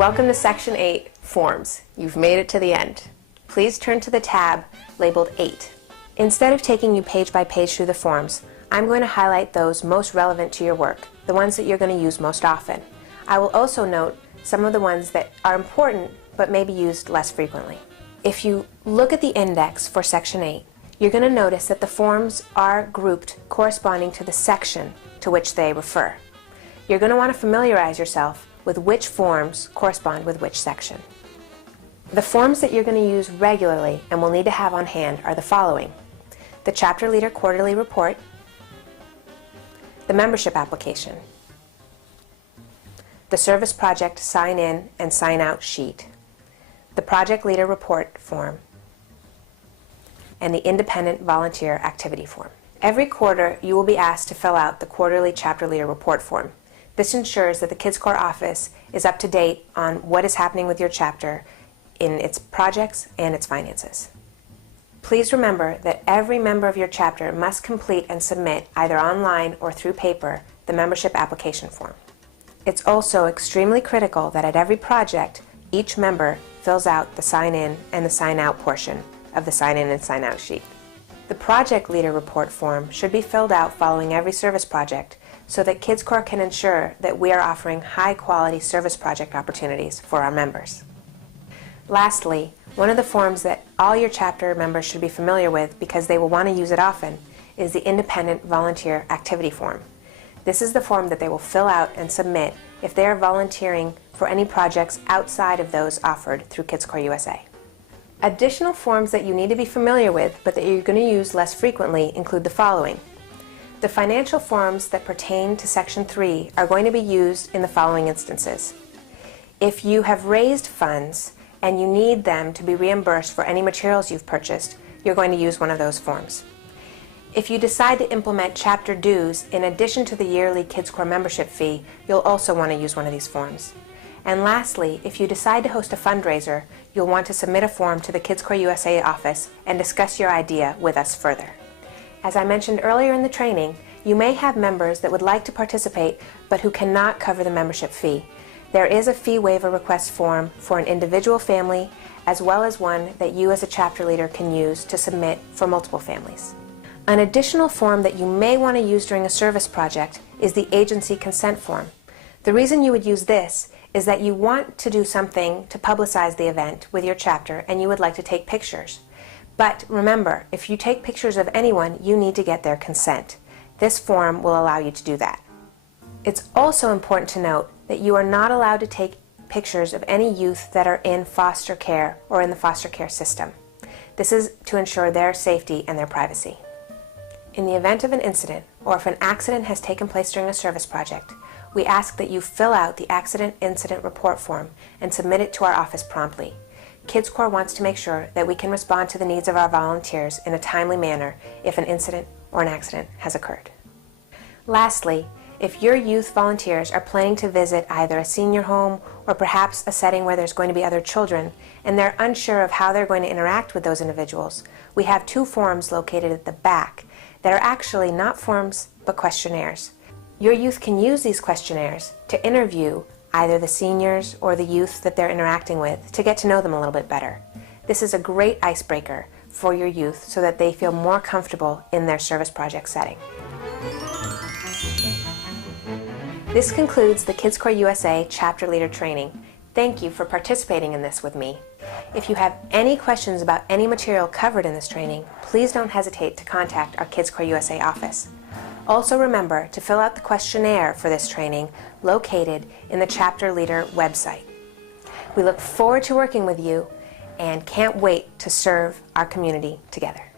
Welcome to Section 8, Forms. You've made it to the end. Please turn to the tab labeled 8. Instead of taking you page by page through the forms, I'm going to highlight those most relevant to your work, the ones that you're going to use most often. I will also note some of the ones that are important but may be used less frequently. If you look at the index for Section 8, you're going to notice that the forms are grouped corresponding to the section to which they refer. You're going to want to familiarize yourself with which forms correspond with which section. The forms that you're going to use regularly and will need to have on hand are the following: the Chapter Leader Quarterly Report, the Membership Application, the Service Project Sign-In and Sign-Out Sheet, the Project Leader Report Form, and the Independent Volunteer Activity Form. Every quarter, you will be asked to fill out the Quarterly Chapter Leader Report Form. This ensures that the Kids Korps office is up to date on what is happening with your chapter in its projects and its finances. Please remember that every member of your chapter must complete and submit, either online or through paper, the membership application form. It's also extremely critical that at every project, each member fills out the sign-in and the sign-out portion of the sign-in and sign-out sheet. The Project Leader Report form should be filled out following every service project so that Kids Korps can ensure that we are offering high-quality service project opportunities for our members. Lastly, one of the forms that all your chapter members should be familiar with, because they will want to use it often, is the Independent Volunteer Activity Form. This is the form that they will fill out and submit if they are volunteering for any projects outside of those offered through Kids Korps USA. Additional forms that you need to be familiar with but that you're going to use less frequently include the following. The financial forms that pertain to Section 3 are going to be used in the following instances. If you have raised funds and you need them to be reimbursed for any materials you've purchased, you're going to use one of those forms. If you decide to implement chapter dues in addition to the yearly Kids Korps membership fee, you'll also want to use one of these forms. And lastly, if you decide to host a fundraiser, you'll want to submit a form to the Kids Korps USA office and discuss your idea with us further. As I mentioned earlier in the training, you may have members that would like to participate but who cannot cover the membership fee. There is a fee waiver request form for an individual family, as well as one that you as a chapter leader can use to submit for multiple families. An additional form that you may want to use during a service project is the agency consent form. The reason you would use this is that you want to do something to publicize the event with your chapter and you would like to take pictures. But remember, if you take pictures of anyone, you need to get their consent. This form will allow you to do that. It's also important to note that you are not allowed to take pictures of any youth that are in foster care or in the foster care system. This is to ensure their safety and their privacy. In the event of an incident, or if an accident has taken place during a service project, we ask that you fill out the Accident Incident Report form and submit it to our office promptly. Kids Korps wants to make sure that we can respond to the needs of our volunteers in a timely manner if an incident or an accident has occurred. Lastly, if your youth volunteers are planning to visit either a senior home or perhaps a setting where there's going to be other children and they're unsure of how they're going to interact with those individuals, we have 2 forms located at the back that are actually not forms but questionnaires. Your youth can use these questionnaires to interview either the seniors or the youth that they're interacting with to get to know them a little bit better. This is a great icebreaker for your youth so that they feel more comfortable in their service project setting. This concludes the Kids Korps USA Chapter Leader Training. Thank you for participating in this with me. If you have any questions about any material covered in this training, please don't hesitate to contact our Kids Korps USA office. Also remember to fill out the questionnaire for this training located in the Chapter Leader website. We look forward to working with you and can't wait to serve our community together.